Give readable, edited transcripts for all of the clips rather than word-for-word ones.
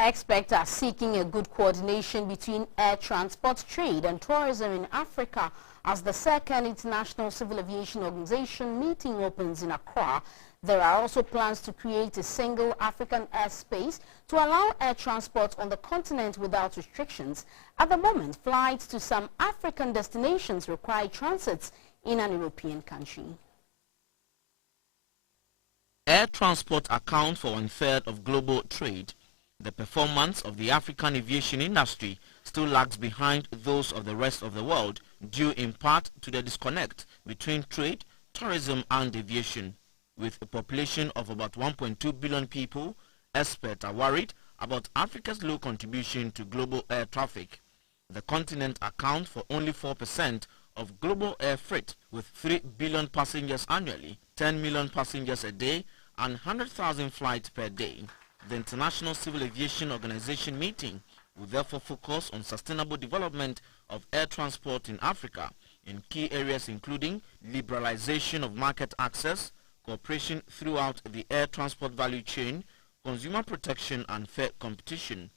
Experts are seeking a good coordination between air transport, trade and tourism in Africa as the second International Civil Aviation Organization meeting opens in Accra. There are also plans to create a single African airspace to allow air transport on the continent without restrictions. At the moment, flights to some African destinations require transits in an European country. Air transport accounts for 1/3 of global trade. The performance of the African aviation industry still lags behind those of the rest of the world, due in part to the disconnect between trade, tourism and aviation. With a population of about 1.2 billion people, experts are worried about Africa's low contribution to global air traffic. The continent accounts for only 4% of global air freight, with 3 billion passengers annually, 10 million passengers a day, and 100,000 flights per day. The International Civil Aviation Organization meeting will therefore focus on sustainable development of air transport in Africa in key areas including liberalization of market access, cooperation throughout the air transport value chain, consumer protection and fair competition.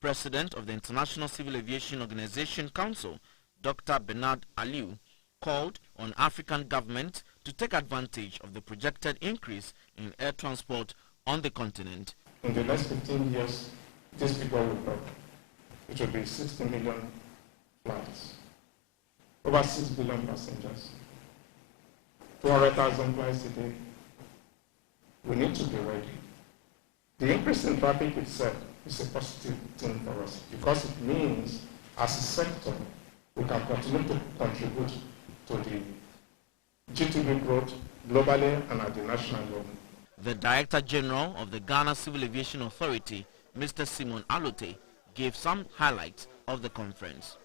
President of the International Civil Aviation Organization Council, Dr. Bernard Aliou, called on African governments to take advantage of the projected increase in air transport on the continent. In the next 15 years, this figure will grow. It will be 60 million flights, over 6 billion passengers, 200,000 flights a day. We need to be ready. The increase in traffic itself is a positive thing for us because it means, as a sector, we can continue to contribute to the GDP growth globally and at the national level. The Director General of the Ghana Civil Aviation Authority, Mr. Simon Alote, gave some highlights of the conference.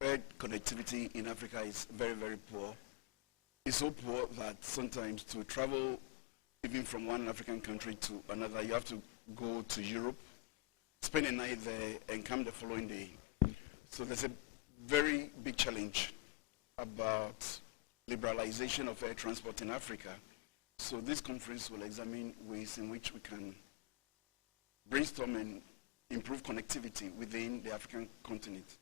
Air connectivity in Africa is very, very poor. It's so poor that sometimes to travel even from one African country to another, you have to go to Europe, spend a night there, and come the following day. So there's a very big challenge about liberalization of air transport in Africa. So this conference will examine ways in which we can brainstorm and improve connectivity within the African continent.